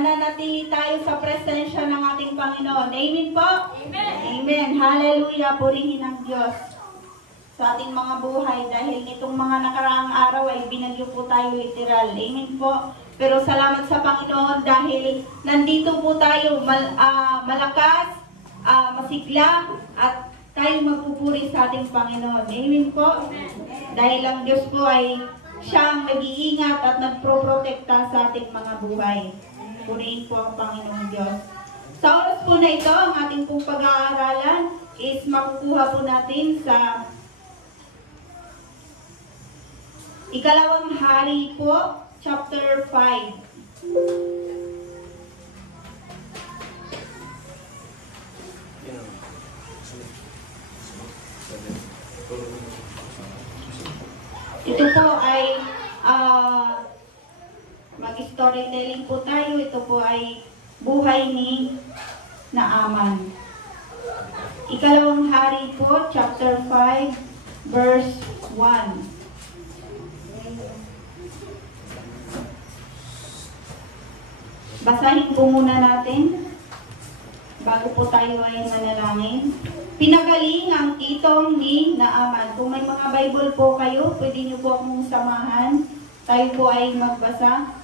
mananatili tayo sa presensya ng ating Panginoon. Amen po? Amen. Amen. Hallelujah. Purihin ang Diyos sa ating mga buhay dahil nitong mga nakaraang araw ay binagyo po tayo literal. Amen po. Pero salamat sa Panginoon dahil nandito po tayo malakas, masigla at tayo magpupuri sa ating Panginoon. Amen po. Amen. Dahil ang Diyos po ay siyang nag-iingat at nagproprotekta sa ating mga buhay. Purihin po ang Panginoon Diyos. Sa oras po na ito, ang ating pong pag-aaralan is makukuha po natin sa Ikalawang Hari po, chapter 5. Ito po ay mag-storytelling po tayo. Ito po ay buhay ni Naaman. Ikalawang Hari po, chapter 5, verse 1. Basahin po muna natin bago po tayo ay manalangin. Pinagaling ang itong ni Naaman. Kung may mga Bible po kayo, pwede niyo po akong samahan. Tayo po ay magbasa.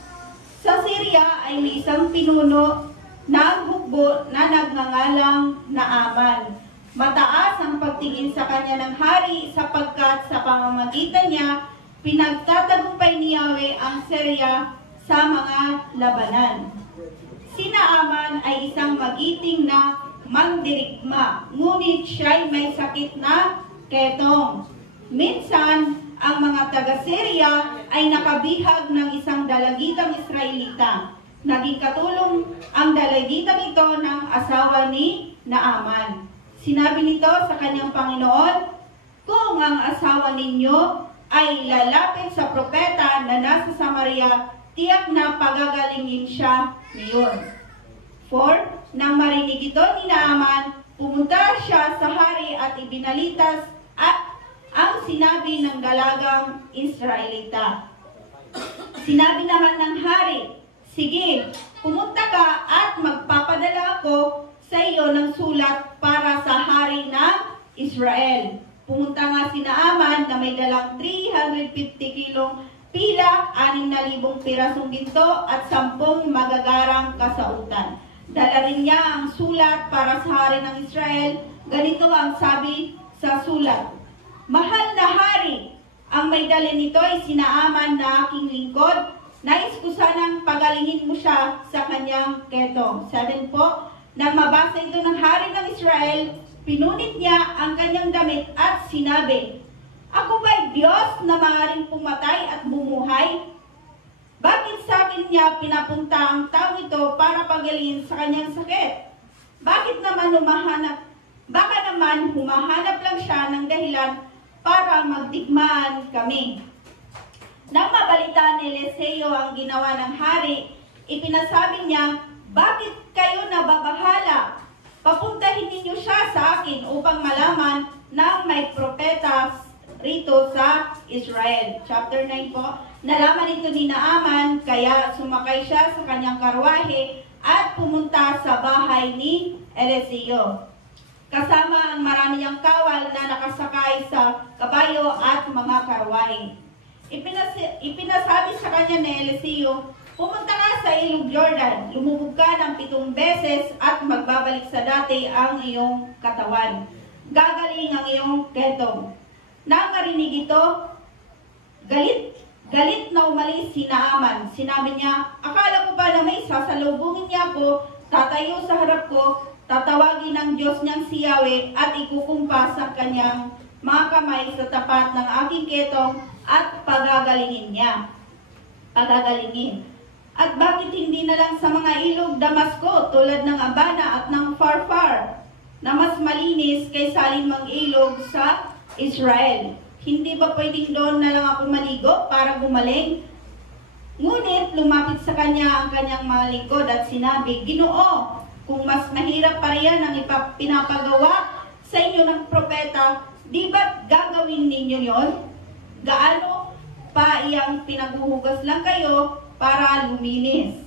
Sa Syria ay may isang pinuno na hukbo na nagngangalang Naaman. Mataas ang pagtingin sa kanya ng hari sapagkat sa pamamagitan niya, pinagtatagumpay ni Yahweh ang Syria sa mga labanan. Si Naaman ay isang magiting na mandirigma, ngunit siya'y may sakit na ketong. Minsan, ang mga taga-Syria ay nakabihag ng isang dalagitang Israelita. Naging katulong ang dalagitang ito ng asawa ni Naaman. Sinabi nito sa kanyang Panginoon, kung ang asawa ninyo ay lalapit sa propeta na nasa Samaria, tiyak na pagagalingin siya ngayon. For, nang marinig ito ni Naaman, pumunta siya sa hari at ibinalitas at ang sinabi ng dalagang Israelita. Sinabi naman ng hari, sige, pumunta ka at magpapadala ako sa iyo ng sulat para sa hari ng Israel. Pumunta nga si Naaman na may dalang 350 kilong pilak, 6,000 pirasong ginto at 10 magagarang kasautan. Dala rin niya ang sulat para sa hari ng Israel. Ganito ang sabi sa sulat. Mahal na hari, ang may dala nito ay si Naaman na aking lingkod. Nais ko sanang pagalingin mo siya sa kanyang ketong. 7 po, nang mabasa ito ng hari ng Israel, pinunit niya ang kanyang damit at sinabi, ako ba'y Diyos na maaaring pumatay at bumuhay? Bakit sa akin niya pinapunta ang tao ito para pagalingin sa kanyang sakit? Baka naman humahanap lang siya ng dahilan para magdigmaan kami. Nang mabalita ni Eliseo ang ginawa ng hari, ipinasabi niya, bakit kayo nababahala? Papuntahin ninyo siya sa akin upang malaman na may propeta rito sa Israel. Chapter 9 po. Nalaman ito ni Naaman, kaya sumakay siya sa kanyang karwahe at pumunta sa bahay ni Eliseo. Kasama ang marami niyang kawal na nakasakay sa kabayo at mga karwahe. Ipinasabi sa kanya ni Eliseo, pumunta ka sa ilog Jordan, lumubog ka ng 7 beses at magbabalik sa dati ang iyong katawan. Gagaling ang iyong ketong. Nang marinig ito, galit na umalis si Naaman. Sinabi niya, akala ko pa na may sasalubungin niya ako, tatayo sa harap ko, tatawagin ng Diyos niyang si Yahweh at ikukumpas ang kanyang mga kamay sa tapat ng aking ketong at pagagalingin niya. At bakit hindi na lang sa mga ilog Damasco tulad ng Abana at ng Farfar na mas malinis kaysa alinmang ilog sa Israel? Hindi ba pwedeng doon na lang ako maligo para gumaling? Ngunit lumapit sa kanya ang kanyang mga lingkod at sinabi, Ginoo, kung mas mahirap pa riyan ang pinapagawa sa inyo ng propeta, di ba't gagawin ninyo yon? Gaano pa iyang pinaguhugas lang kayo para luminis?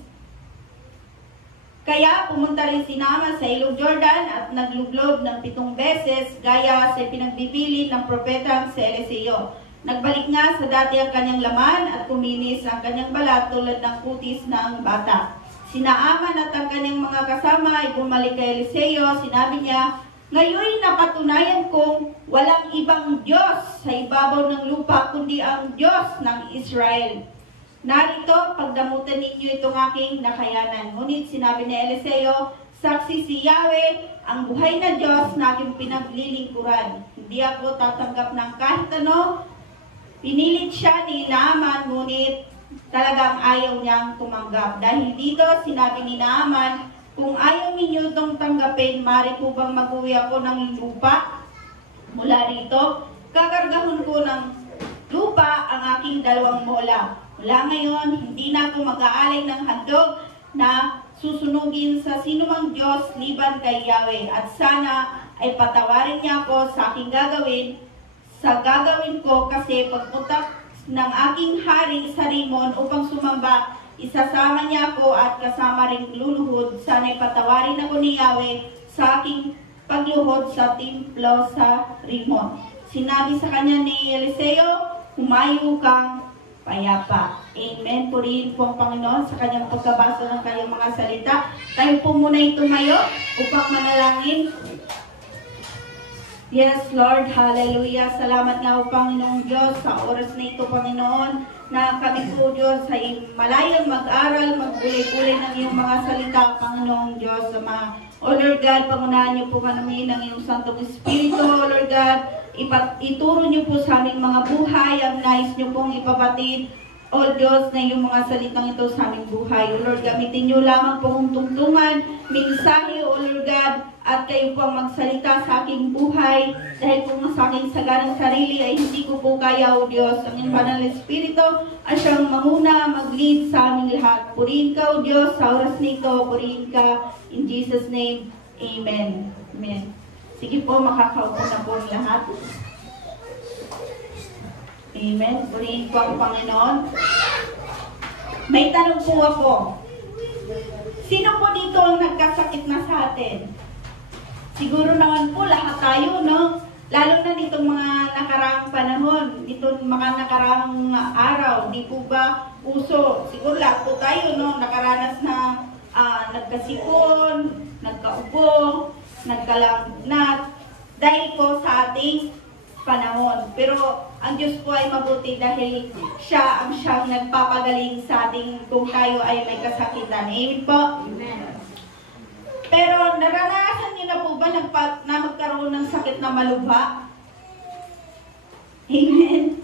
Kaya pumunta rin si Naaman sa ilog Jordan at nagluglob ng 7 beses gaya sa pinagbibilin ng propetang si Eliseo. Nagbalik nga sa dati ang kanyang laman at kuminis ang kanyang balat tulad ng kutis ng bata. Si Naaman at ang kanyang mga kasama ay bumalik kay Eliseo. Sinabi niya, "Ngayon napatunayan kong walang ibang Diyos sa ibabaw ng lupa kundi ang Diyos ng Israel. Narito, pagdamutan ninyo itong aking nakayanan." Ngunit sinabi ni Eliseo, "Saksi si Yahweh, ang buhay na Diyos na aking pinaglilingkuran. Hindi ako tatanggap ng kahit ano." Pinilit siya ni Naaman, ngunit talagang ayaw niyang tumanggap. Dahil dito, sinabi ni Naaman, "Kung ayaw ninyo itong tanggapin, maaari po bang mag-uwi ako ng lupa mula rito? Kakargahon ko ng lupa ang aking 2 mola. Mula ngayon, hindi na ako mag-aalay ng handog na susunugin sa sinumang Diyos liban kay Yahweh. At sana ay patawarin niya ako sa aking gagawin ko kasi pagpunta ng aking hari sa Rimon upang sumamba, isasama niya ako at kasama ring luluhod. Sana'y patawarin ako ni Yahweh sa aking pagluhod sa templo sa Rimon." Sinabi sa kanya ni Eliseo, "Humayo kang payapa." Amen. Purihin po ang Panginoon sa kanyang pagkabasa ng kanyang mga salita. Tayo po muna tumayo upang manalangin. Yes, Lord. Hallelujah. Salamat nga po, Panginoong Diyos, sa oras na ito, Panginoon, na kami po, Diyos, ay malayang mag-aral, magbulay-bulay ng iyong mga salita, Panginoong Diyos, Ama. O Lord God, pangunahan niyo po kami ng iyong Santong Espiritu, Lord God. Ituro niyo po sa aming mga buhay ang nais niyo pong ipabatid, O Diyos, na iyong mga salitang ito sa aming buhay. O Lord, gamitin niyo lamang po kong tungtungan, mensahe, O Lord God, at kayo po ang magsalita sa aking buhay. Dahil kung sa aking saganang sarili ay hindi ko po kaya, O Diyos, ang iyong banal na Espiritu ay siyang manguna, mag-lead sa aming lahat. Purihin ka, O Diyos, sa oras nito. Purihin ka. In Jesus' name, Amen. Amen. Sige po, makakaupo na po ang lahat. Amen. Purihin po ang Panginoon. May tanong po ako. Sino po dito ang nagkasakit na sa atin? Siguro naman po lahat tayo, no? Lalo na nitong mga nakaraang panahon, nitong mga nakaraang araw, di po ba uso? Siguro lahat po tayo, no? Nakaranas na nagkasipon, nagkaubo, nagkalagnat, dahil po sa ating panahon. Pero ang Diyos po ay mabuti dahil siya ang siyang nagpapagaling sa ating kung tayo ay may kasakitan. Amen po? Amen. Pero naranasan niyo na po ba na magkaroon ng sakit na malubha? Amen.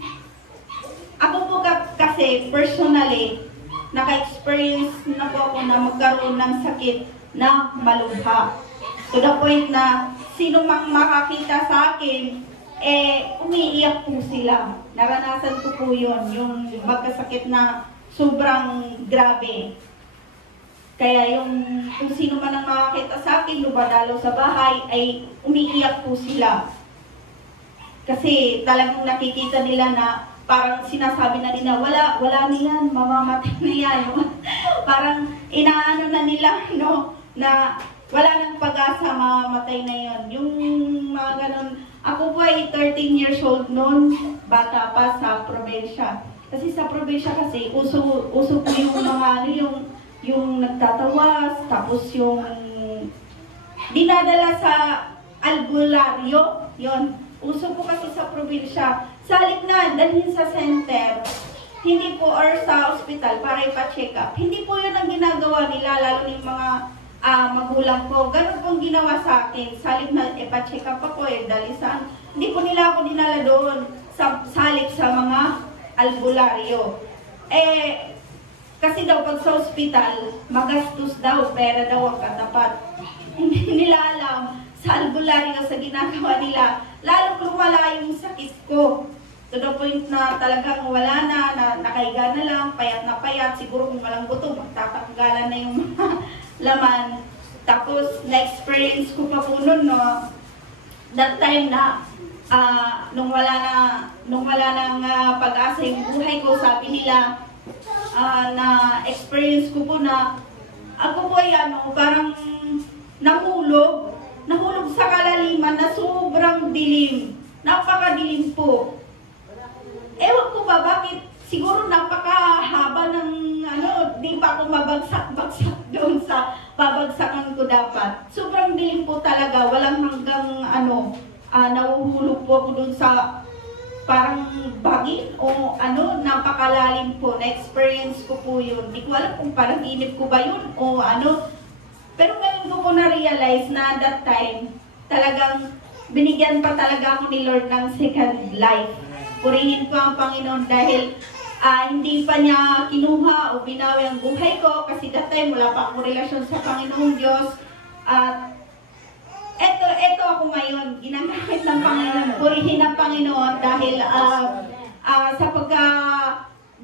Ako po kasi personally, naka-experience na po ako na magkaroon ng sakit na malubha. To the point na sino mang makakita sa akin, umiiyak po sila. Naranasan ko po yun, yung magkasakit na sobrang grabe. Kaya kung sino man ang makakita sa akin, lumadalo sa bahay, ay umiiyak po sila. Kasi talagang nakikita nila na parang sinasabi na nila, wala na yan, mamamatay na yan. Parang inaano na nila, no, na wala nang pag-asa, mamamatay na yan. Yung mga ganun. Ako po ay 13 years old noon, bata pa sa probinsya. Kasi sa probinsya kasi, uso po yung mga yung nagtatawas, tapos yung dinadala sa albularyo, yon. Uso po kasi sa probinsya. Sa halip na, dalhin sa center, hindi po, or sa ospital para ipa-check up. Hindi po yun ang ginagawa nila, lalo yung mga magulang ko. Ganun pong ginawa sa akin. Sa halip na ipa-check up ako, dalisan. Hindi po nila ako dinala doon sa halip sa mga albularyo. Kasi daw pag sa ospital, magastos daw, pera daw ang katapat. Hindi nila alam sa albularyo, sa ginagawa nila, lalo lumala yung sakit ko. To the point na talagang wala na nakahiga na lang, payat na payat, siguro kung walang buto, magtatanggalan na yung mga laman. Tapos, na-experience ko pa po nun, no, that time na, nung wala nang pag-asa yung buhay ko, sabi nila, na experience ko po na ako po ay parang nahulog sa kalaliman na sobrang dilim. Napakadilim po. Ewan ko ba bakit, siguro napakahaba ng di pa ako mabagsak-bagsak doon sa babagsakan ko dapat. Sobrang dilim po talaga, walang hanggang nahuhulog po ako doon sa parang bagin o napakalalim po. Na-experience ko po yun. Di ko alam kung parang inip ko ba yun o Pero ngayon ko po na-realize na that time, talagang binigyan pa talaga ako ni Lord ng second life. Purihin ko ang Panginoon dahil hindi pa niya kinuha o binawi ang buhay ko kasi that time wala pa akong relasyon sa Panginoong Diyos. At eto ako ngayon, ginagamit ng Panginoon, purihin ng Panginoon dahil sa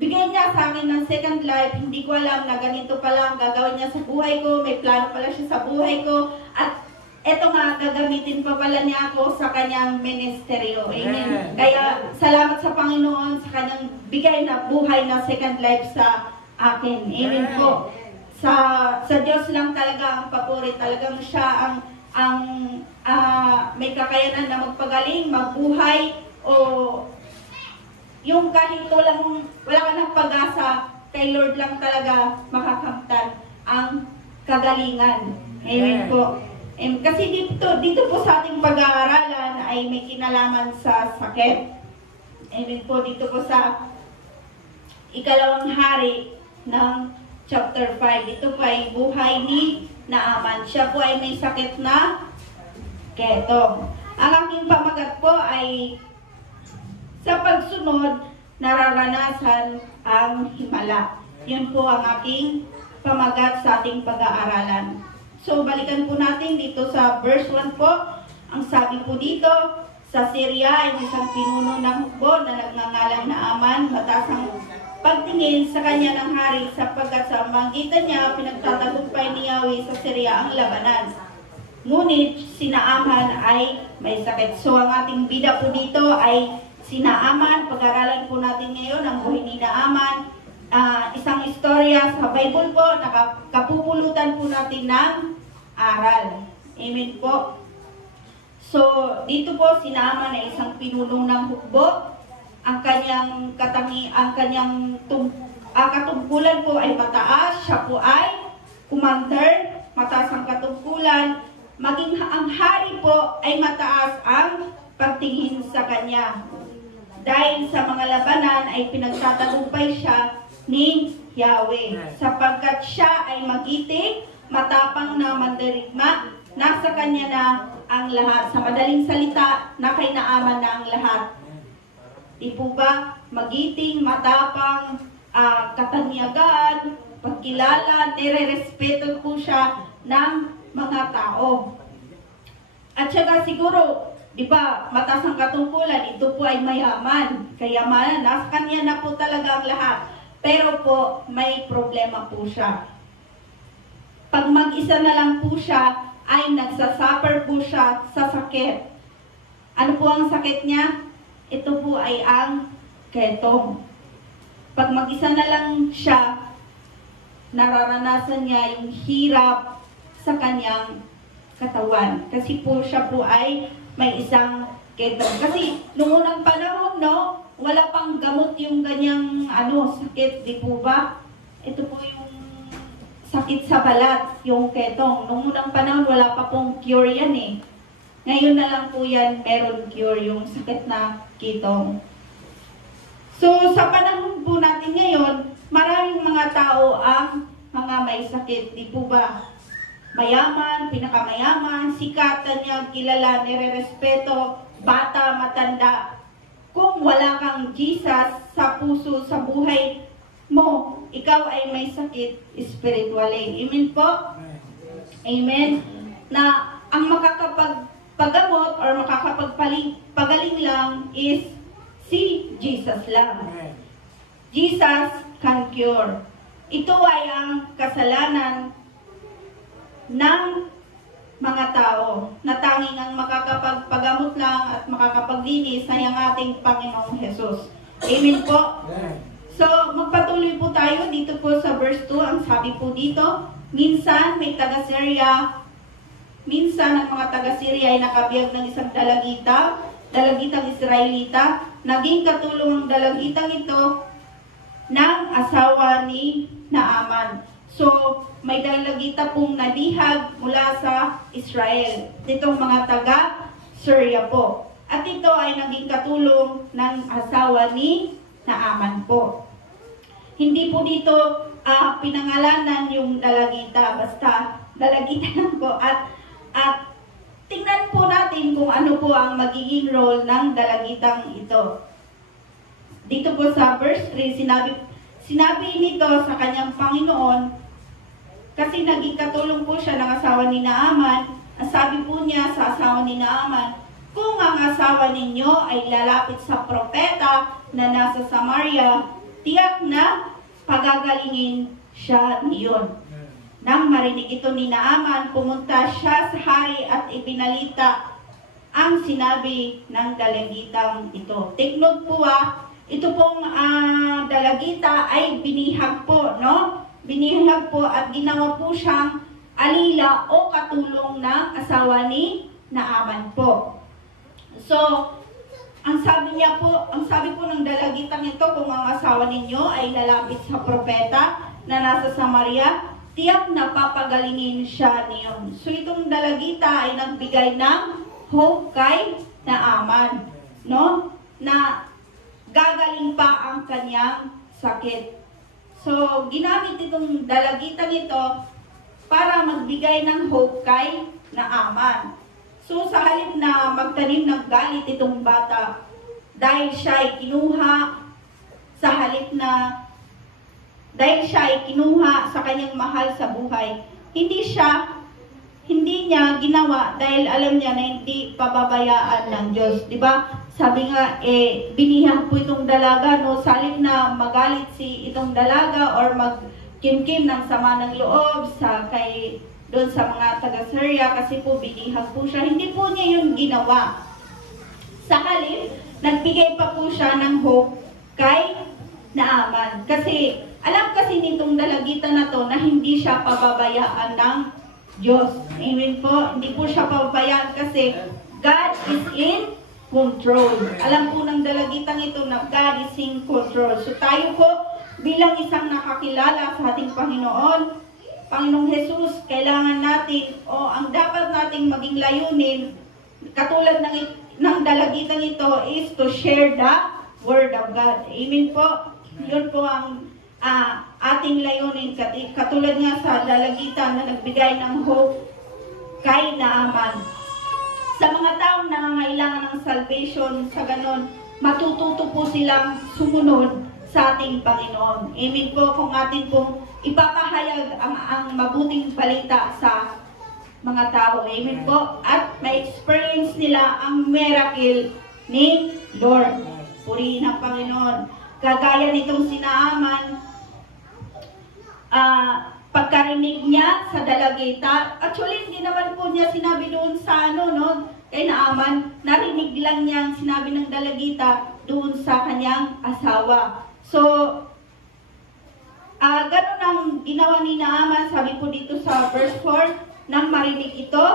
bigay niya sa akin ng second life, hindi ko alam na ganito pala ang gagawin niya sa buhay ko, may plano pala siya sa buhay ko, at eto nga, gagamitin pa pala niya ako sa kanyang ministeryo. Amen. Kaya, salamat sa Panginoon sa kanyang bigay na buhay na second life sa akin. Amen po. Sa Diyos lang talaga ang papuri. Talagang siya ang may kakayanan na magpagaling, magbuhay, o yung kahit wala ka ng pag-asa, kay Lord lang talaga makakamtan ang kagalingan. Amen po. Kasi dito po sa ating pag-aaralan ay may kinalaman sa sakit. Amen po, dito po sa ikalawang hari ng chapter 5. Ito po ay buhay ni Naaman. Siya po ay may sakit na ketong. Ang aking pamagat po ay sa pagsunod, nararanasan ang himala. Yun po ang aking pamagat sa ating pag-aaralan. So, balikan po natin dito sa verse 1 po. Ang sabi po dito, sa Syria ay isang pinuno ng hukbo na nagngangalang Naaman, mataas ang pagtingin sa kanya ng hari sapagkat sa magitan niya, pinagtatagumpay ni Yahweh sa Syria ang labanan. Ngunit si Naaman ay may sakit. So, ang ating bida po dito ay si Naaman. Pag-aralan po natin ngayon ang buhay ni Naaman. Isang istorya sa Bible po, nakapupulutan po natin ng aral. Amen po. So, dito po si Naaman ay isang pinuno ng hukbo. Ang kanyang katungkulan po ay mataas. Siya po ay commander, mataas ang katungkulan. Maging ang hari po ay mataas ang pagtingin sa kanya. Dahil sa mga labanan ay pinagtatagumpay siya ni Yahweh, sapagkat siya ay magiting, matapang na mandirigma, nasa kanya na ang lahat. Sa madaling salita, na kay Naaman na ang lahat. Di po ba? Magiting, matapang, katanyagan, pagkilala, nire-respeto po siya ng mga tao. At saka siguro, di ba, mataas ang katungkulan, ito po ay mayaman. Kayamanan, nasa kanya na po talaga ang lahat. Pero po, may problema po siya. Pag mag-isa na lang po siya, ay nagsasuffer po siya sa sakit. Ano po ang sakit niya? Ito po ay ang ketong. Pag mag-isa na lang siya, nararanasan niya yung hirap sa kanyang katawan. Kasi po siya po ay may isang ketong. Kasi noong unang panahon, wala pang gamot yung ganyang sakit, di po ba? Ito po yung sakit sa balat, yung ketong. Noong unang panahon, wala pa pong cure yan eh. Ngayon na lang po yan, meron cure yung sakit na ketong. So, sa panahon po natin ngayon, maraming mga tao ang mga may sakit, di po ba? Mayaman, pinakamayaman, sikatan niya, kilala, nire-respeto, bata, matanda. Kung wala kang Jesus sa puso, sa buhay mo, ikaw ay may sakit spiritually. Amen po? Amen? Na ang makakapagpagamot or makakapagpagaling lang is si Jesus lang. Jesus can cure. Ito ay ang kasalanan ng mga tao na tanging ang makakapagpagamot lang at makakapaglinis ay ang ating Panginoong Jesus. Amen po? So, magpatuloy po tayo dito po sa verse 2. Ang sabi po dito, Minsan may taga-Syria, minsan ang mga taga-Syria ay nakabiyag ng isang dalagitang Israelita. Naging katulong ang dalagitang ito ng asawa ni Naaman. So, may dalagita pong nabihag mula sa Israel. Itong mga taga-Syria po. At ito ay naging katulong ng asawa ni Naaman po. Hindi po dito pinangalanan yung dalagita, basta dalagita lang po. At tingnan po natin kung ano po ang magiging role ng dalagitang ito. Dito po sa verse 3, sinabi nito sa kanyang Panginoon, kasi naging katulong po siya ng asawa ni Naaman. Ang sabi po niya sa asawa ni Naaman, kung ang asawa ninyo ay lalapit sa propeta na nasa Samaria, tiyak na pagagalingin siya niyon. Nang marinig ito ni Naaman, pumunta siya sa hari at ipinalita ang sinabi ng dalagitang ito. Take note po ito pong dalagita ay binihag po, no? Binihag po at ginawa po siyang alila o katulong ng asawa ni Naaman po. So, ang sabi po ng dalagitang ito, kung ang asawa ninyo ay lalapit sa propeta na nasa Samaria, tiyak na papagalingin siya niyon. So, itong dalagita ay nagbigay ng hope kay Naaman, no? Na gagaling pa ang kanyang sakit. So, ginamit itong dalagitang ito para magbigay ng hope kay Naaman. So, sa halip na magtanim ng galit itong bata, dahil siya ay kinuha sa kanyang mahal sa buhay, hindi niya ginawa dahil alam niya na hindi pababayaan ng Diyos. Diba? Sabi nga, binihag po itong dalaga, no? Sa halip na magalit itong dalaga or magkimkim ng sama ng loob doon sa mga taga-Syria kasi po binihag po siya. Hindi po niya yun ginawa. Sa halip, nagbigay pa po siya ng hope kay Naaman. Kasi, alam kasi nitong dalagita na to na hindi siya pababayaan ng Diyos. Amen po. Hindi po siya pababayaan kasi God is in control. Alam po ng dalagitang ito na God is in control. So tayo po bilang isang nakakilala sa ating Panginoong Jesus, kailangan natin ang dapat nating maging layunin katulad ng dalagitang ito is to share the Word of God. Amen po. Yun po ang ating layunin. Katulad nga sa dalagita na nagbigay ng hope kay Naaman. Sa mga taong nangangailangan ng salvation, sa ganon, matututo po silang sumunod sa ating Panginoon. Amen po kung atin pong ipapahayag ang mabuting balita sa mga tao. Amen po. At ma-experience nila ang miracle ni Lord. Purihin ang Panginoon. Kagaya nitong si Naaman, pagkarinig niya sa dalagita, actually hindi naman po niya sinabi doon sa kay Naaman, narinig lang niya ang sinabi ng dalagita doon sa kanyang asawa. So, ganun ang ginawa ni Naaman, sabi po dito sa verse 4, nang marinig ito,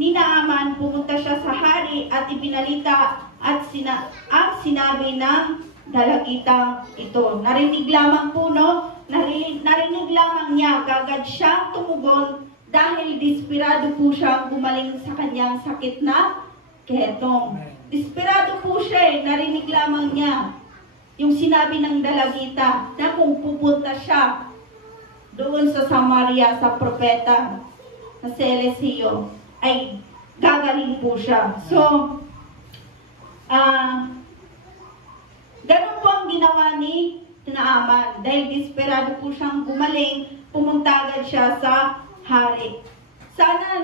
ni Naaman, pumunta siya sa hari at ipinalita at ang sinabi ng dalagitang ito. Narinig lamang po, narinig lamang niya, kagad siyang tumugon dahil desperado po siyang gumaling sa kanyang sakit na ketong. Desperado po siya narinig lamang niya yung sinabi ng dalagita na kung pupunta siya doon sa Samaria, sa propeta na si Eliseo, ay gagaling po siya. So, ganun po ang ginawa ni Naaman. Dahil desperado po siyang gumaling, pumunta agad siya sa hari. Sana,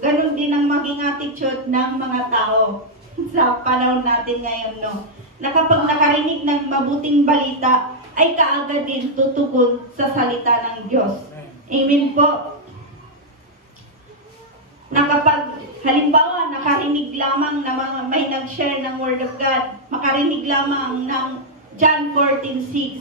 ganun din ang maging attitude ng mga tao sa panahon natin ngayon, na kapag nakarinig ng mabuting balita, ay kaagad din tutugon sa salita ng Diyos. Amen po. Na kapag, halimbawa, nakarinig lamang na may nag-share ng Word of God, makarinig lamang ng John 14:6,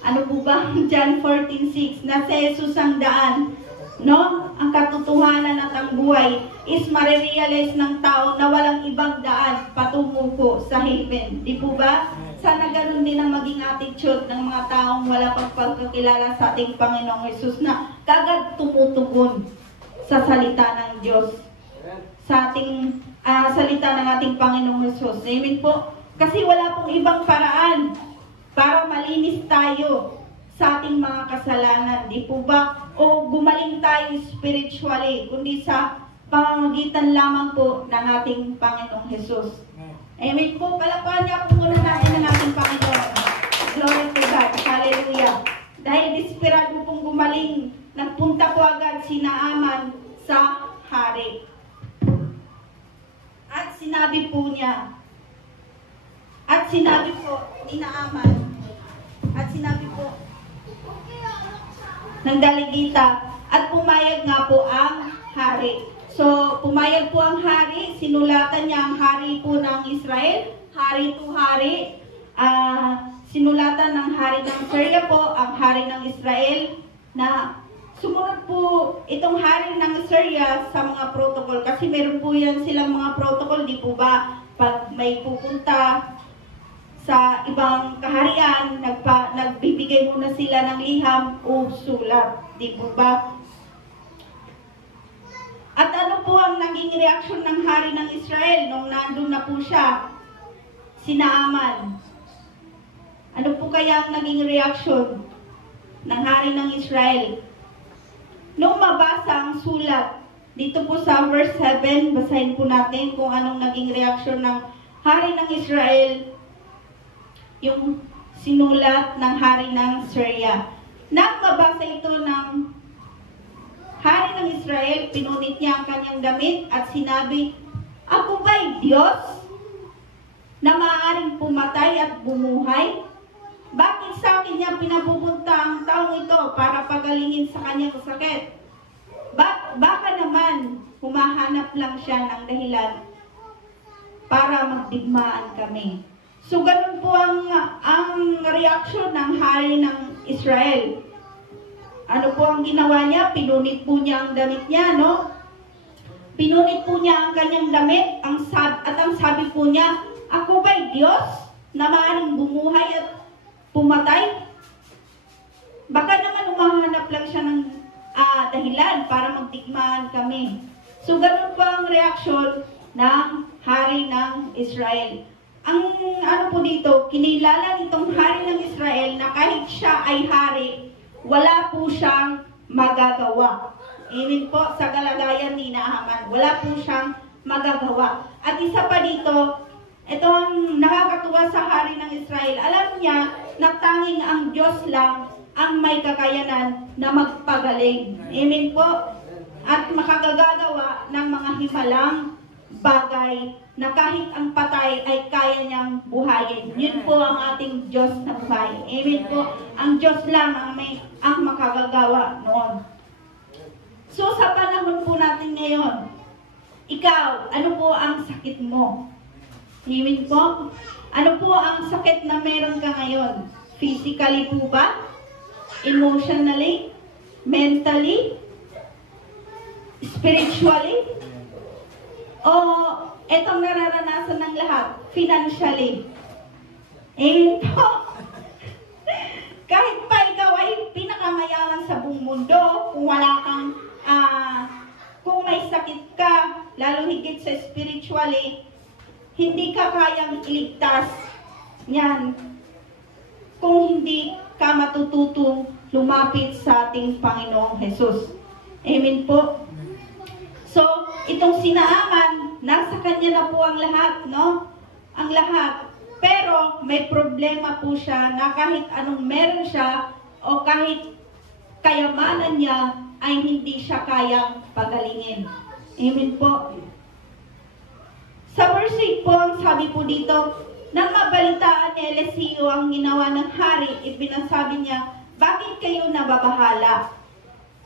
Ano po ba? John 14:6, na si Jesus ang daan. No? Ang katotohanan at ang buhay is marirealize ng tao na walang ibang daan patungo po sa heaven. Di po ba? Sana ganun din ang maging attitude ng mga taong wala pang pagkakilala sa ating Panginoong Jesus na kagad tumutugon sa salita ng Diyos. Sa ating salita ng ating Panginoong Jesus. Amen po. Kasi wala pong ibang paraan para malinis tayo sa ating mga kasalanan. Di po ba? O gumaling tayo spiritually, kundi sa pamamagitan lamang po ng ating Panginoong Jesus. Amen po. Palakpakan niya po muna natin ang ating Panginoon. Glory to God. Hallelujah. Dahil desperado pong gumaling, nagpunta po agad si Naaman sa hari. At sinabi po ni Naaman, at sinabi po ng daligita, at pumayag nga po ang hari. So, pumayag po ang hari, sinulatan niya ang hari po ng Israel, hari to hari, sinulatan ng hari ng Syria po, ang hari ng Israel, na sumunod po itong hari ng Syria sa mga protocol. Kasi meron po yan silang mga protocol, di po ba? Pag may pupunta sa ibang kaharian, nagbibigay muna sila ng liham o sulat. Di po ba? At ano po ang naging reaksyon ng hari ng Israel nung nandun na po siya? Si Naaman. Ano po kaya ang naging reaksyon ng hari ng Israel? Nung mabasa ang sulat, dito po sa verse 7, basahin po natin kung anong naging reaksyon ng hari ng Israel, yung sinulat ng hari ng Syria. Nang mabasa ito ng hari ng Israel, pinunit niya ang kanyang damit at sinabi, "Ako ba'y Diyos na maaaring pumatay at bumuhay? Bakit sa akin niya pinapupunta ang taong ito para pagalingin sa kanyang sakit? Baka naman humahanap lang siya ng dahilan para magdigmaan kami." So, ganun po ang reaksyon ng hari ng Israel. Ano po ang ginawa niya? Pinunit po niya ang damit niya, no? Pinunit po niya ang kanyang damit, at ang sabi po niya, "Ako ba'y Diyos na maaaring bumuhay at pumatay? Baka naman umahanap lang siya ng dahilan para magdigmaan kami." So, ganun po ang reaksyon ng hari ng Israel. Ang ano po dito, kinilala nitong hari ng Israel na kahit siya ay hari, wala po siyang magagawa. Amen po, sa kalagayan ni Naaman, wala po siyang magagawa. At isa pa dito, ito ang nakakatuwa sa hari ng Israel. Alam niya na tanging ang Diyos lang ang may kakayanan na magpagaling. Amen po. At makagagawa ng mga himalang bagay na kahit ang patay ay kaya niyang buhayin. Yun po ang ating Diyos na buhay. Amen po. Ang Diyos lang ang makagagawa noon. So sa panahon po natin ngayon, ikaw, ano po ang sakit mo? Amen po. Ano po ang sakit na meron ka ngayon? Physically po ba? Emotionally? Mentally? Spiritually? O etong nararanasan ng lahat, financially? Amen po. Kahit pa ikaw ay pinakamayaman sa buong mundo, kung wala kang, kung may sakit ka, lalo higit sa spiritually, hindi ka kayang iligtas niyan kung hindi ka matututong lumapit sa ating Panginoong Jesus. Amen po. So, itong si Naaman, nasa kanya na po ang lahat, no? Ang lahat. Pero, may problema po siya na kahit anong meron siya o kahit kayamanan niya, ay hindi siya kayang pagalingin. Amen po. Sa verse 8 po, ang sabi po dito, nang mabalitaan ni Eliseo ang ginawa ng hari, ibinasabi niya, "Bakit kayo nababahala?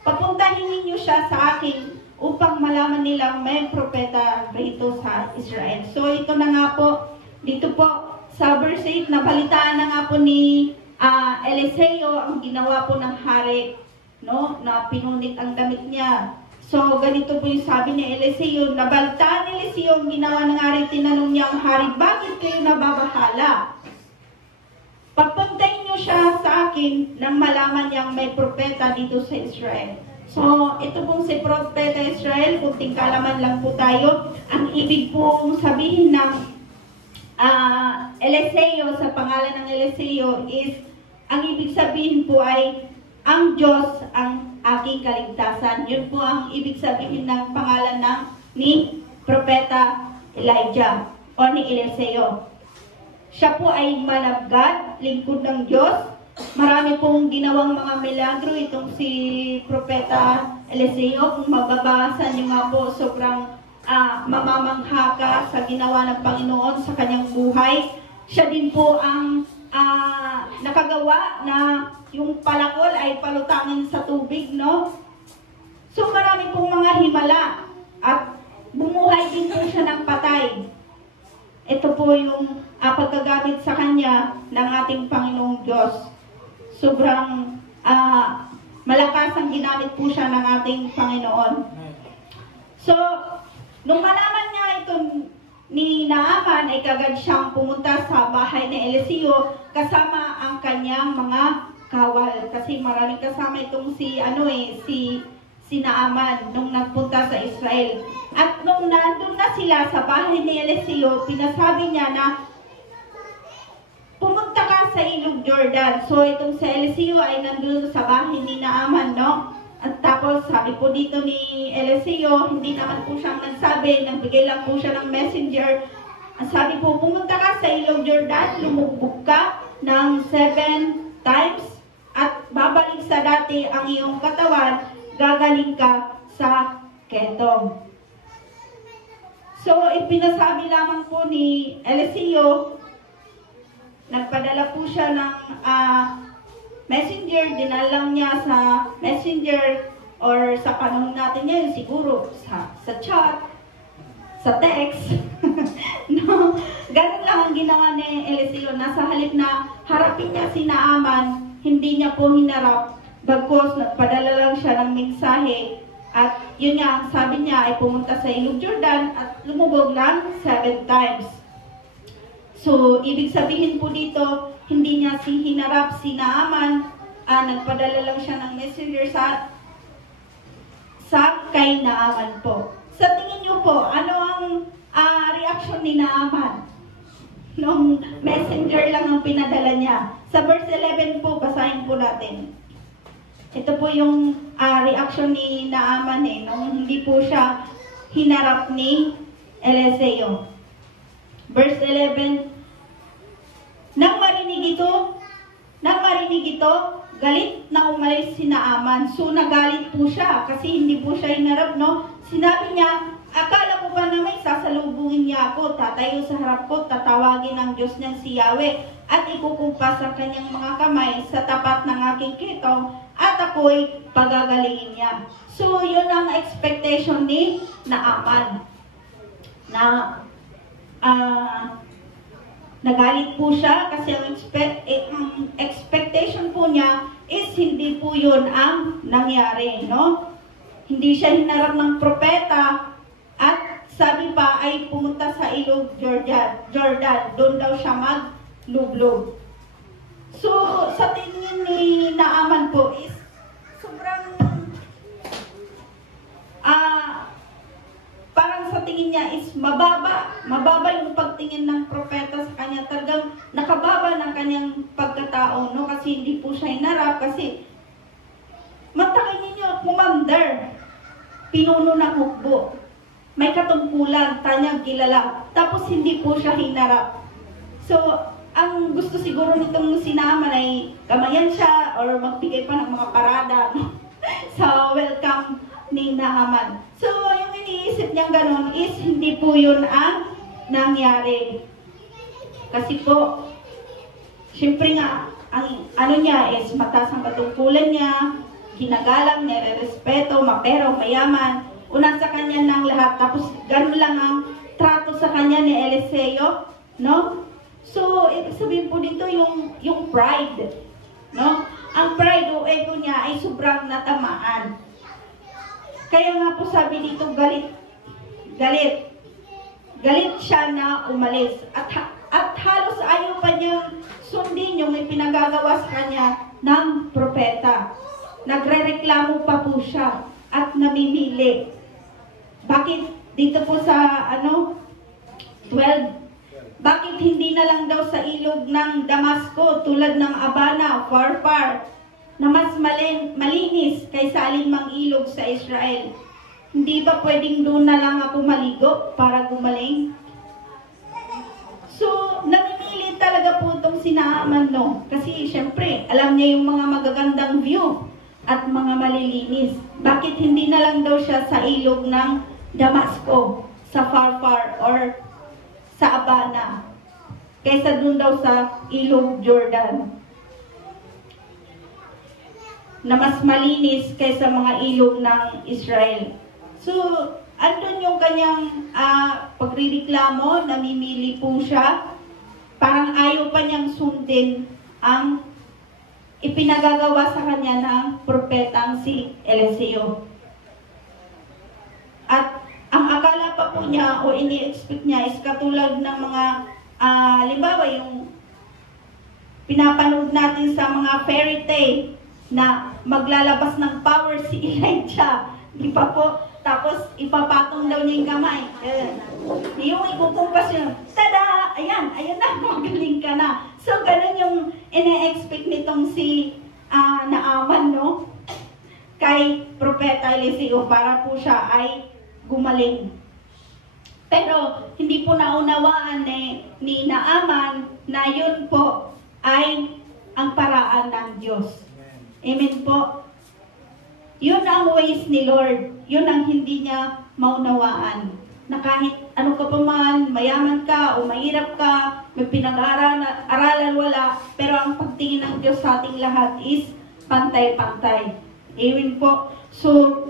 Papuntahin ninyo siya sa akin upang malaman nilang may propeta rito sa Israel." So ito na nga po, dito po sa verse 8, nabalitaan na nga po ni Eliseo ang ginawa po ng hari, no, na pinunit ang damit niya. So, ganito po yung sabi ni Eliseo, nabaltaan ni Eliseo ang ginawa ng hari, tinanong niya ang hari, bakit kayo nababahala? Pagpuntahin niyo siya sa akin nang malaman niyang may propeta dito sa Israel. So, ito pong si propeta Israel, kunting kalaman lang po tayo. Ang ibig pong sabihin ng Eliseo, sa pangalan ng Eliseo is, ang ibig sabihin po ay, ang Diyos ang aking kaligtasan. Yun po ang ibig sabihin ng pangalan ni Propeta Elijah o ni Eliseo. Siya po ay man of God, lingkod ng Diyos. Marami pong ginawang mga milagro itong si Propeta Eliseo. Kung mababasa niyo nga po, sobrang mamamangha ka sa ginawa ng Panginoon sa kanyang buhay. Siya din po ang nakagawa na yung palakol ay palutangin sa tubig, no? So marami pong mga himala at bumuhay din po siya ng patay. Ito po yung pagkagamit sa kanya ng ating Panginoong Diyos. Sobrang malakas ang ginamit po siya ng ating Panginoon. So, nung malaman niya ito ni Naaman, ay kagad siyang pumunta sa bahay ni Eliseo kasama ang kanyang mga kawal. Kasi maraming kasama itong si Naaman nung nagpunta sa Israel. At nung nandun na sila sa bahay ni Eliseo, pinasabi niya na pumunta ka sa ilog Jordan. So itong si Eliseo ay nandun sa bahay ni Naaman, no? At tapos, sabi po dito ni Eliseo, hindi naman po siyang nagsabi, nagbigay lang po siya ng messenger. Ang sabi po, pumunta ka sa ilog Jordan, lumugbog ka ng 7 times, at babalik sa dati ang iyong katawan, gagaling ka sa Kedom. So, ipinasabi lamang po ni Eliseo, nagpadala po siya ng messenger, dinalang niya sa messenger or sa panahon natin ngayon siguro sa chat, sa text. No, ganun lang ang ginawa ni Eliseo. Nasa halip na harapin niya si Naaman, hindi niya po hinarap, bagkos nagpadala lang siya ng mensahe at yun nga, ang sabi niya ay pumunta sa ilog Jordan at lumubog ng 7 times. So, ibig sabihin po dito, hindi niya hinarap si Naaman, nagpadala lang siya ng messenger sa kay Naaman po. Sa tingin niyo po, ano ang reaction ni Naaman? Nung messenger lang ang pinadala niya. Sa verse 11 po, basahin po natin. Ito po yung reaction ni Naaman nung hindi po siya hinarap ni Eliseo. Verse 11, Nang marinig ito, galit na umalis si Naaman. So, nagalit po siya kasi hindi po siya hinarap, no? Sinabi niya, akala ko ba na may sasalubungin niya ako, tatayo sa harap ko, tatawagin ang Diyos niyang si Yahweh, at ikukumpas ang kanyang mga kamay sa tapat ng aking kitong, at ako'y pagagalingin niya. So, yun ang expectation ni Naaman. Na, nagalit po siya kasi ang expectation po niya is hindi po yun ang nangyari, no? Hindi siya hinarap ng propeta at sabi pa ay pumunta sa ilog Jordan. Doon daw siya maglublob. So, sa tingin ni Naaman po is sobrang parang sa tingin niya is mababa yung pagtingin ng propeta sa kanya. Talagang nakababa ng kanyang pagkatao, no? Kasi hindi po siya hinarap kasi matakin ninyo, commander, pinuno ng hukbo, may katungkulan, tanyag kilala, tapos hindi po siya hinarap. So, ang gusto siguro nitong sinama ay kamayan siya or magbigay pa ng mga parada, no? Sa welcome ni Naaman. So, yung iniisip niyang ganon is hindi po yun ang nangyari. Kasi po, syempre nga, ang ano niya is mataas ang katungkulan niya, ginagalang, nire-respeto, mapero, mayaman, una sa kanya ng lahat. Tapos, ganon lang ang trato sa kanya ni Eliseo, no? So, ibig sabihin po dito yung pride. No? Ang pride o ego niya ay sobrang natamaan. Kaya nga po sabi dito, galit siya na umalis. At halos ayaw pa niyang sundin yung may pinagagawa sa kanya ng propeta. Nagrereklamo pa po siya at namimili. Bakit dito po sa 12? Bakit hindi na lang daw sa ilog ng Damasco tulad ng Abana, Farpar, na mas malinis kaysa alinmang ilog sa Israel? Hindi ba pwedeng doon na lang ako maligo para gumaling? So, namimili talaga po itong si Naaman, no? Kasi, syempre, alam niya yung mga magagandang view at mga malilinis. Bakit hindi na lang daw siya sa ilog ng Damasco, sa Farfar, or sa Abana, kaysa doon daw sa ilog Jordan, na mas malinis kaysa mga ilog ng Israel. So, andun yung kanyang pagrireklamo, namimili po siya. Parang ayaw pa niyang sundin ang ipinagagawa sa kanya ng propetang si Eliseo. At ang akala pa po niya o ini-expect niya is katulad ng mga, halimbawa yung pinapanood natin sa mga fairy tale na maglalabas ng power si Elijah. Di pa po? Tapos, ipapatong daw niya yung kamay. Yung ikukumpas yun, tada! Ayan na, magaling ka na. So, ganun yung ina-expect nitong si Naaman, no? Kay Propeta Eliseo, para po siya ay gumaling. Pero, hindi po naunawaan ni Naaman na yun po ay ang paraan ng Diyos. Amen po. Yun ang ways ni Lord. Yun ang hindi niya maunawaan. Na kahit ano ka pa man, mayaman ka o mahirap ka, may pinag-aralan wala, pero ang pagtingin ng Diyos sa ating lahat is pantay-pantay. Amen po. So,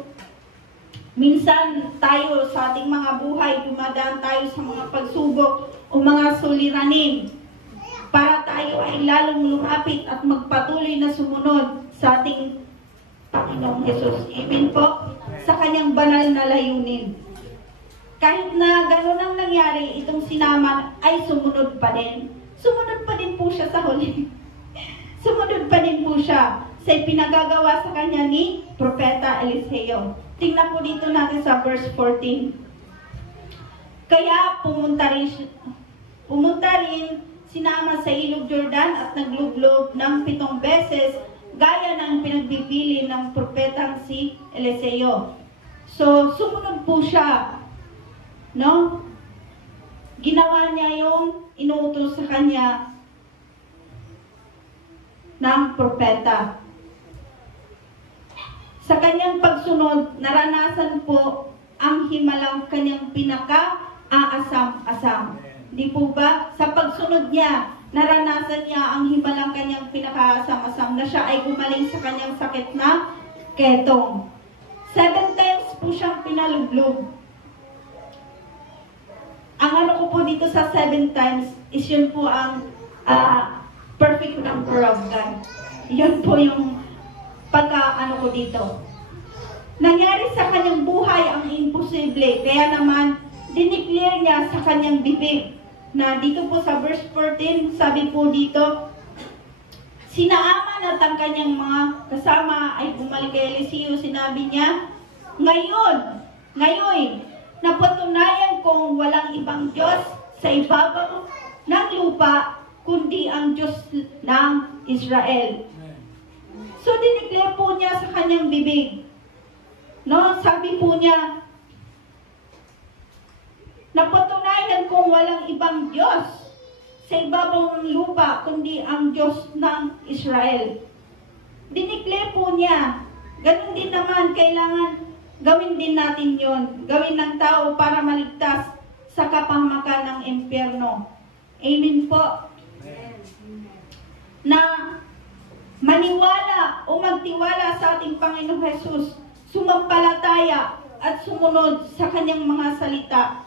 minsan tayo sa ating mga buhay, dumadaan tayo sa mga pagsubok o mga suliranin para tayo ay lalong lumapit at magpatuloy na sumunod sa ating Panginoong Jesus. Amen po. Sa kanyang banal na layunin. Kahit na gano'n ang nangyari, itong si Naaman ay sumunod pa din. Sumunod pa din po siya sa huli. Sumunod pa din po siya sa pinagagawa sa kanya ni Propeta Eliseo. Tingnan po dito natin sa verse 14. Kaya pumunta rin si Naaman sa ilog Jordan at naglublob ng 7 beses gaya ng pinagbibili ng propetang si Eliseo. So, sumunod po siya. No? Ginawa niya yung inuutos sa kanya ng propeta. Sa kanyang pagsunod, naranasan po ang himalang kanyang pinaka-aasam-asam. Di po ba? Sa pagsunod niya, naranasan niya ang himalang kanyang pinaka-asam-asam na siya ay gumaling sa kanyang sakit na ketong. 7 times po siyang pinalublob. Ang ano ko po dito sa 7 times is yun po ang perfect number of God. Yun po yung pagka-ano ko dito. Nangyari sa kanyang buhay ang imposible. Kaya naman, dineclare niya sa kanyang bibig na dito po sa verse 14, sabi po dito, si Naaman at ang kanyang mga kasama ay bumalik kay Eliseo. Sinabi niya, ngayon, napatunayan kong walang ibang Diyos sa ibabaw ng lupa, kundi ang Diyos ng Israel. So, dineclare po niya sa kanyang bibig. No, sabi po niya, napatunayan kong walang ibang Diyos sa ibabaw ng lupa, kundi ang Diyos ng Israel. Dineclare po niya. Ganun din naman, kailangan gawin din natin yon. Gawin ng tao para maligtas sa kapahamakan ng impyerno. Amen po. Na maniwala o magtiwala sa ating Panginoong Jesus, sumampalataya at sumunod sa kanyang mga salita.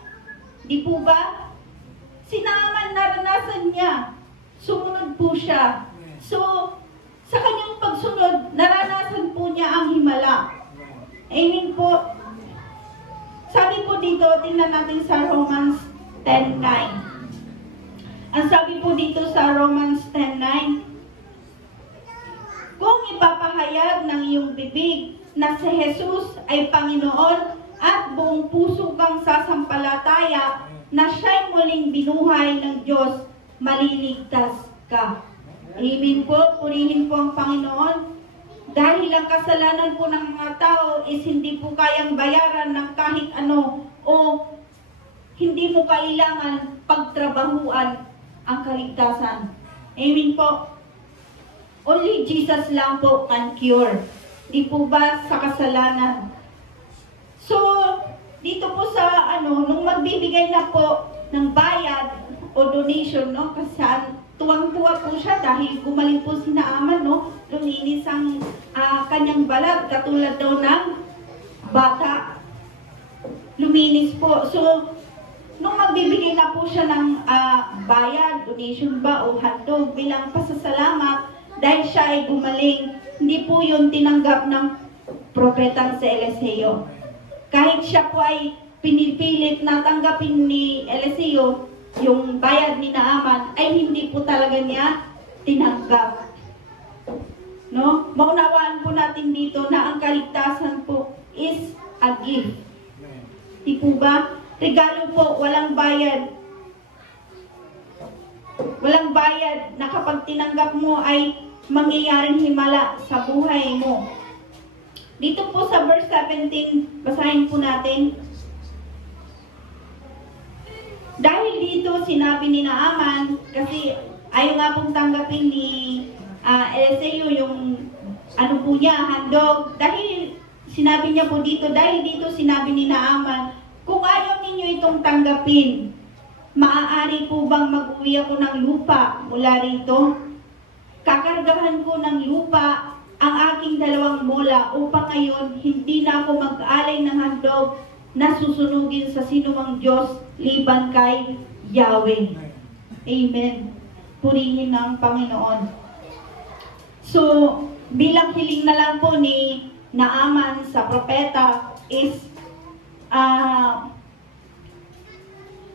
Di po ba? Si Naaman, naranasan niya. Sumunod po siya. So, sa kanyang pagsunod, naranasan po niya ang himala. Amen po. Sabi po dito, tingnan natin sa Romans 10:9. Ang sabi po dito sa Romans 10:9, kung ipapahayag ng iyong bibig na si Jesus ay Panginoon at buong puso kang sasampalataya na siya'y muling binuhay ng Diyos, maliligtas ka. Amen po, purihin po ang Panginoon. Dahil ang kasalanan po ng mga tao is hindi po kayang bayaran ng kahit ano o hindi mo kailangan pagtrabahuan ang kaligtasan. Amen po. Only Jesus lang po can cure. Di po ba sa kasalanan? So, dito po sa nung magbibigay na po ng bayad o donation, no? Kasi tuwang-tuwa po siya dahil gumaling po si Naaman, no? Luminis ang kanyang balat, katulad daw ng bata. Luminis po. So, nung magbibigay na po siya ng bayad, donation ba o handog bilang pasasalamat, dahil siya ay gumaling, hindi po yun tinanggap ng propetang si Eliseo. Kahit siya po ay pinipilit na tanggapin ni Eliseo, yung bayad ni Naaman, ay hindi po talaga niya tinanggap. No? Maunawaan po natin dito na ang kaligtasan po is a gift. Di po ba? Regalo po, walang bayad. Walang bayad na kapag tinanggap mo ay mangyayaring himala sa buhay mo. Dito po sa verse 17, basahin po natin. Dahil dito sinabi ni Naaman, kasi ayaw nga pong tanggapin ni Eliseo yung po niya, handog. Dahil sinabi niya po dito, dahil dito sinabi ni Naaman, kung ayaw ninyo itong tanggapin, maaari po bang mag-uwi ako ng lupa mula rito? Kakargahan ko ng lupa ang aking dalawang mola upang ngayon hindi na ako mag-alay ng handog na susunugin sa sinumang Diyos liban kay Yahweh. Amen. Purihin ng Panginoon. So, bilang hiling na lang po ni Naaman sa propeta is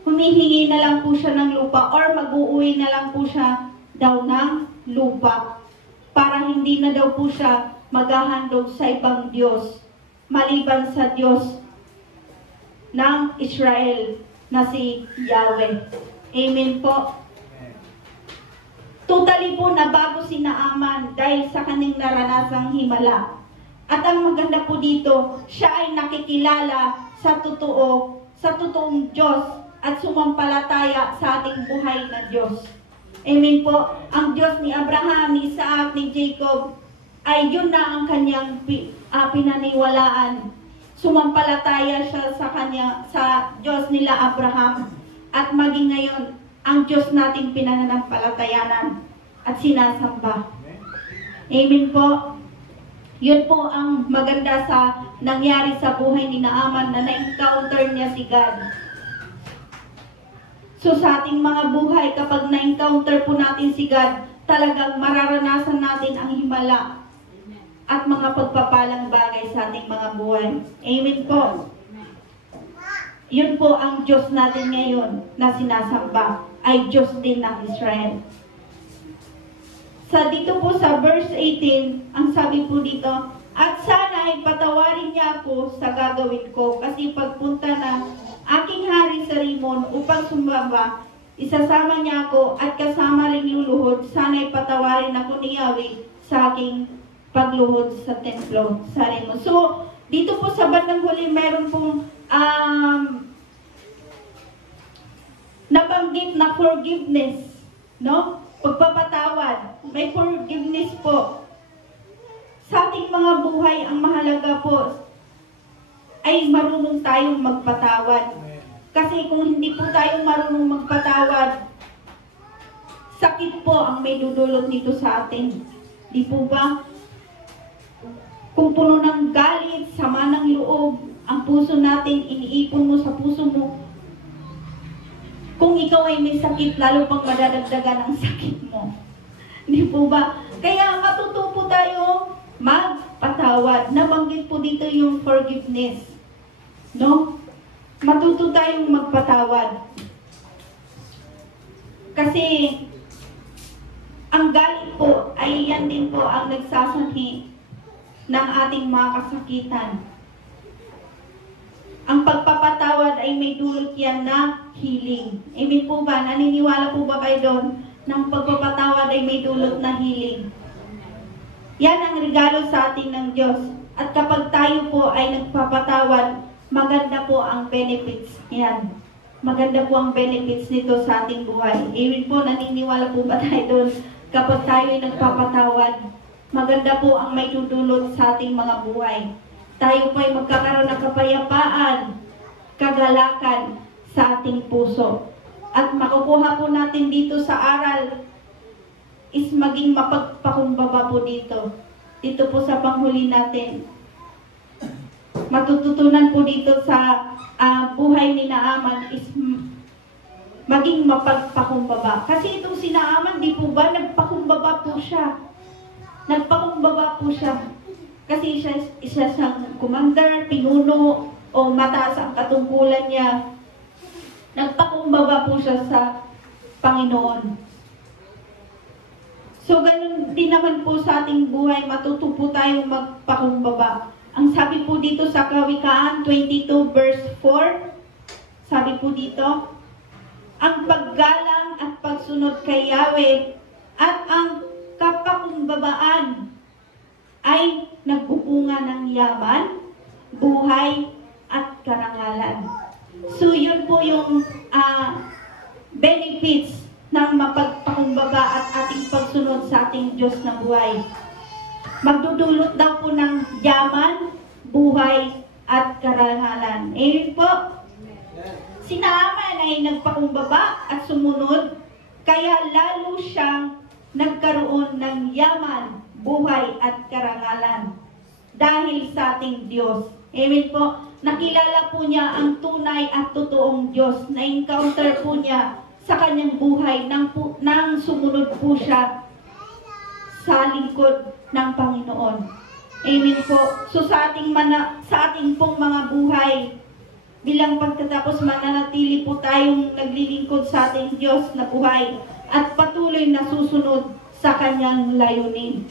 humihingi na lang po siya ng lupa or mag-uuwi na lang po siya daw ng lupa para hindi na daw po siya maghahandog sa ibang Diyos maliban sa Diyos ng Israel na si Yahweh. Amen po. Totally po nabago si Naaman dahil sa kanyang naranasang himala. At ang maganda po dito, siya ay nakikilala sa totoong Diyos at sumampalataya sa ating buhay na Diyos. Amen po. Ang Diyos ni Abraham, ni Isaac, ni Jacob, ay yun na ang kanyang pinaniwalaan. Sumampalataya siya sa Diyos nila Abraham. At maging ngayon, ang Diyos nating pinananampalatayanan at sinasamba. Amen po. Yun po ang maganda sa nangyari sa buhay ni Naaman na na-encounter niya si God. So sa ating mga buhay, kapag na-encounter po natin si God, talagang mararanasan natin ang himala at mga pagpapalang bagay sa ating mga buhay. Amen po. Yun po ang Diyos natin ngayon na sinasamba, ay Diyos din ng Israel. Dito po sa verse 18, ang sabi po dito, at sana ay patawarin niya ako sa gagawin ko, kasi pagpunta na aking hari sa Rimon upang sumbamba, isasama niya ako at kasama rin luluhod, sana'y patawarin ako ni Yahweh sa aking pagluhod sa templo sa Rimon. So, dito po sa bandang huli, meron pong nabanggit na forgiveness, no? Pagpapatawad. May forgiveness po. Sa ating mga buhay, ang mahalaga po ay marunong tayong magpatawad. Kasi kung hindi po tayo marunong magpatawad, sakit po ang may dudulot nito sa atin. Di po ba? Kung puno ng galit, sama ng loob, ang puso natin, iniipon mo sa puso mo, kung ikaw ay may sakit, lalo pang madadagdagan ang sakit mo. Di po ba? Kaya matuto po tayong magpatawad. Nabanggit po dito yung forgiveness. No? Matuto tayong magpatawad. Kasi ang galit po ay yan din po ang nagsasanhi ng ating mga kasakitan. Ang pagpapatawad ay may dulot yan na healing. Amen po ba? Naniniwala po ba kayo doon? Ng pagpapatawad ay may dulot na healing. Yan ang regalo sa atin ng Diyos. At kapag tayo po ay nagpapatawad, maganda po ang benefits. Yan. Maganda po ang benefits nito sa ating buhay. Amen po, naniniwala po ba tayo doon? Kapag tayo ay nagpapatawad, maganda po ang may tutulot sa ating mga buhay. Tayo po ay magkakaroon ng kapayapaan, kagalakan sa ating puso. At makukuha po natin dito sa aral is maging mapagpakumbaba po dito. Dito po sa panghuli natin. Matututunan po dito sa buhay ni Naaman is maging mapagpakumbaba. Kasi itong si Naaman, di po ba, nagpakumbaba po siya. Nagpakumbaba po siya. Kasi isa siyang commander, pinuno, o mataas ang katungkulan niya. Nagpakumbaba po siya sa Panginoon. So, ganun din naman po sa ating buhay, matuto po tayong magpakumbaba. Ang sabi po dito sa Kawikaan 22 verse 4, sabi po dito, ang paggalang at pagsunod kay Yahweh at ang kapakumbabaan ay nagbubunga ng yaman, buhay, at karangalan. So, yun po yung benefits ng mapagpakumbaba at ating pagsunod sa ating Diyos na buhay. Magdudulot daw po ng yaman, buhay, at karangalan. Amen po. Si Naaman ay nagpakumbaba at sumunod, kaya lalo siyang nagkaroon ng yaman, buhay at karangalan dahil sa ating Diyos. Amen po. Nakilala po niya ang tunay at totoong Diyos. Na-encounter po niya sa kanyang buhay nang sumunod po siya sa lingkod ng Panginoon. Amen po. So sa ating pong mga buhay, bilang pagkatapos mananatili po tayong naglilingkod sa ating Diyos na buhay at patuloy na susunod sa kanyang layunin.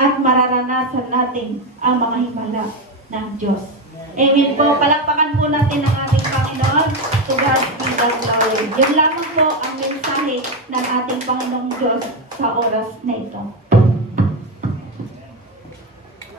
At mararanasan natin ang mga himala ng Diyos. Amen po. Palakpakan po natin ang ating Panginoon. To God be the glory. Yun lamang po ang mensahe ng ating Panginoong Diyos sa oras na ito.